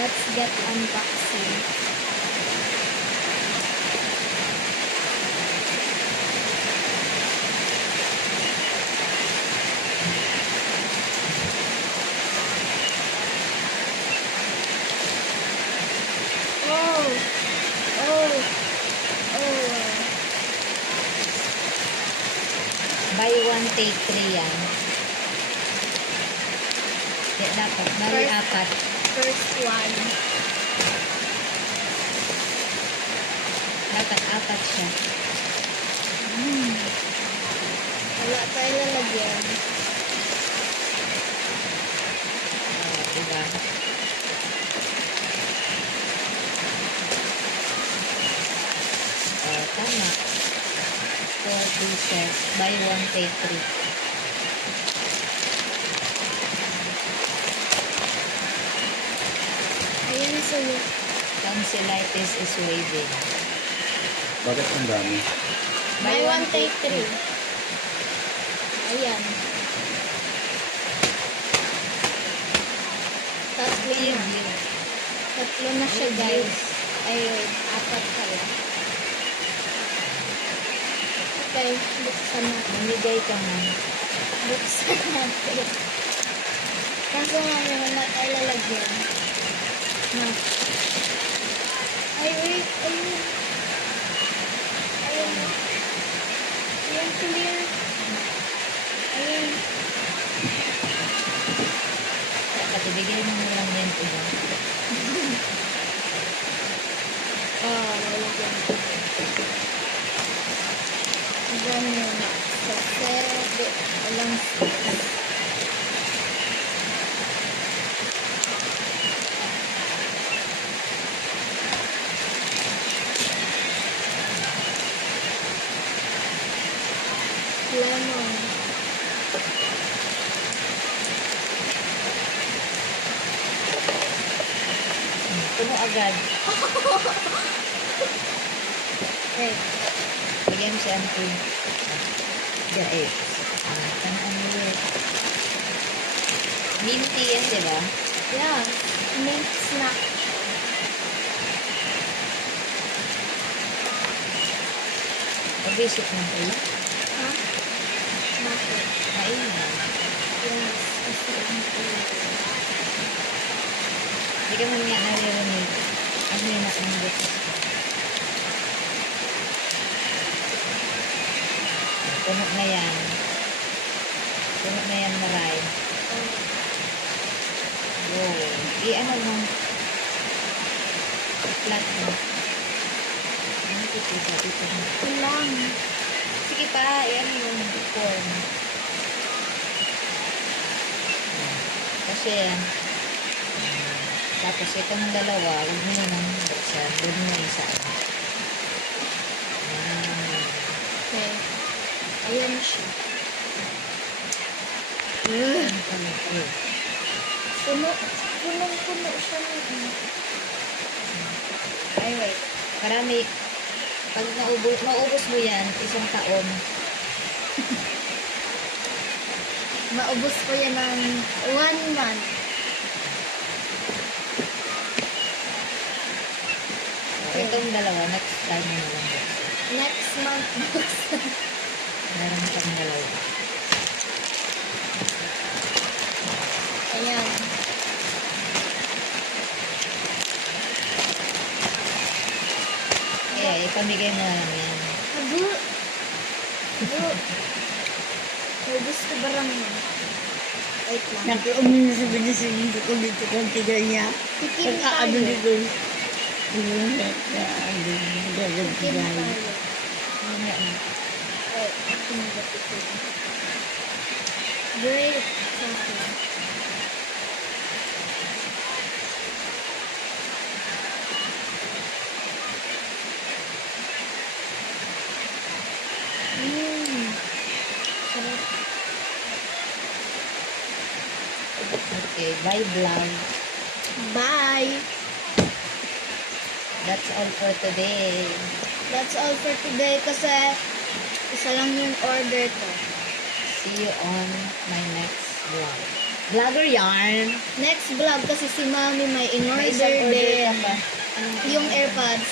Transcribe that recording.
Let's get unboxing. Buy one, take three yan. Di, dapat. Bali apat. First one. Dapat apat siya. Wala tayo lalagyan. Diba? Tama. 4 pieces. Buy one, take three. Ayan na sa'yo. Tonsillitis is waving. Bakit ang dami? Buy one, take three. Ayan. Tatlo na. Tatlo na siya, guys. Ayun, apat pala. Okay, buksan natin. Namigay ka na. Buksan natin. Kaso nga, wala tayo lalagyan. Na. Ay, wait. Ayun. Ayun. Ayun, clear. Ayun. Dapat ibigay mo lang yan iba. Lalagyan ko. Ganyan. Kasi, walang space. Lemon. Puno agad. Okay. Bigyan mo si Auntie. Diyan, tanaan mo yun. Minty yan, di ba? Yeah. Mint snack. Pag-visit mo kayo. Ha? Bakit? Mainan. Yes. Kasi Hindi ka man nga naririnig. Ang hina ng boses ko. Puno na yan. Puno na yan, Maray. Wow. I-ano mo. Flat mo. Ano dito? Dito mo. lang. Sige pa, i-ano mo. Form. Kasi yan. Tapos itong dalawa, huwag mo naman buksan. Doon mo isa. Okay. Ayan siya. Punong-puno siya ng Ay, wait. Marami. Pag maubos mo yan, isang taon. Maubos ko yan ng 1 month. Itong dalawa, next time mo na lang buksan. Next month buksan. Meron pang dalawa. Ayan. Kaya, ipamigay mo na lang yan. Abu. Ubus ko barang mo. Wait lang. Nakiumin na sa binasinin ko dito kung tigay niya. Tikim Ano tayo. dito? Tikim Gagagagay. tayo. Mamaya na. Wait, ako mag-tikim. Great. Okay. Sarap. Okay, bye vlog. Bye. That's all for today. That's all for today kasi isa lang yung order ko. See you on my next vlog. Vlogger yarn. Next vlog kasi si Mami may May in-order isang order din. ka pa. Yung AirPods.